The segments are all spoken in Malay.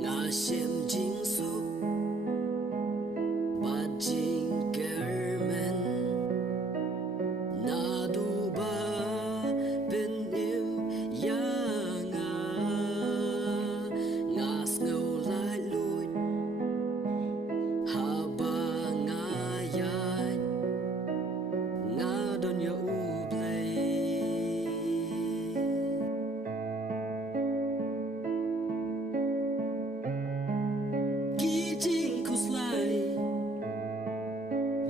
Nga xem chính số ba chính kermen na du ba bên im ya nga snow lại lùi ha ba nga yai nga don ya u play Kijing kuslay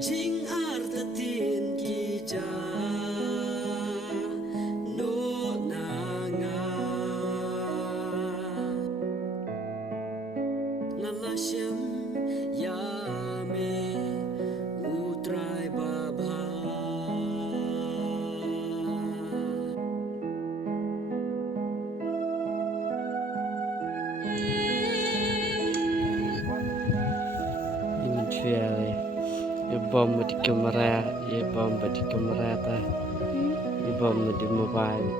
Jing artatin kija No nanga Ngalashem yame utray baba Ini ye bom di kamera ta ye bom di mobile